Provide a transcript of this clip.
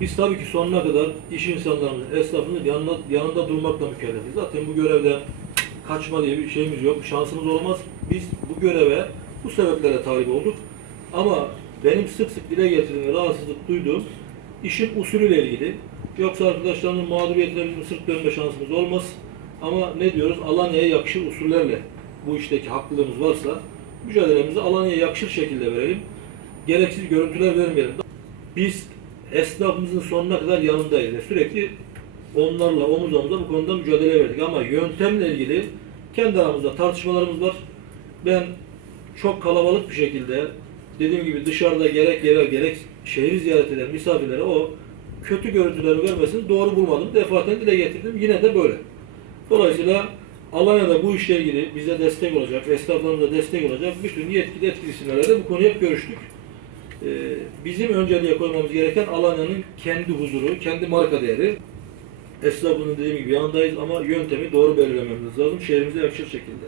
Biz tabii ki sonuna kadar iş insanlarımızın, esnafımızın yanında, yanında durmakla mükellefiz. Zaten bu görevde kaçma diye bir şeyimiz yok, şansımız olmaz. Biz bu göreve bu sebeplere talip olduk. Ama benim sık sık dile getirdiğim, rahatsızlık duyduğum işin usulüyle ilgili. Yoksa arkadaşlarımın mağduriyetine bizim sırt dönme şansımız olmaz. Ama ne diyoruz? Alanya'ya yakışır usullerle bu işteki haklılığımız varsa mücadelemizi Alanya'ya yakışır şekilde verelim. Gereksiz görüntüler vermeyelim. Biz esnafımızın sonuna kadar yanındayız. ve Sürekli onlarla omuz omuza bu konuda mücadele verdik. Ama yöntemle ilgili kendi aramızda tartışmalarımız var. Ben çok kalabalık bir şekilde dediğim gibi dışarıda gerek yerel gerek şehri ziyaret eden misafirlere o kötü görüntüleri vermesini doğru bulmadım. Defaten dile getirdim. Yine de böyle. Dolayısıyla Alanya'da bu işle ilgili bize destek olacak, esnaflarımıza destek olacak bütün yetkili etkili isimlerle bu konuyu hep görüştük. Ee, bizim önceliğe koymamız gereken Alanya'nın kendi huzuru, kendi marka değeri. Esnafının dediğim gibi yanındayız ama yöntemi doğru belirlememiz lazım şehrimize yakışır şekilde.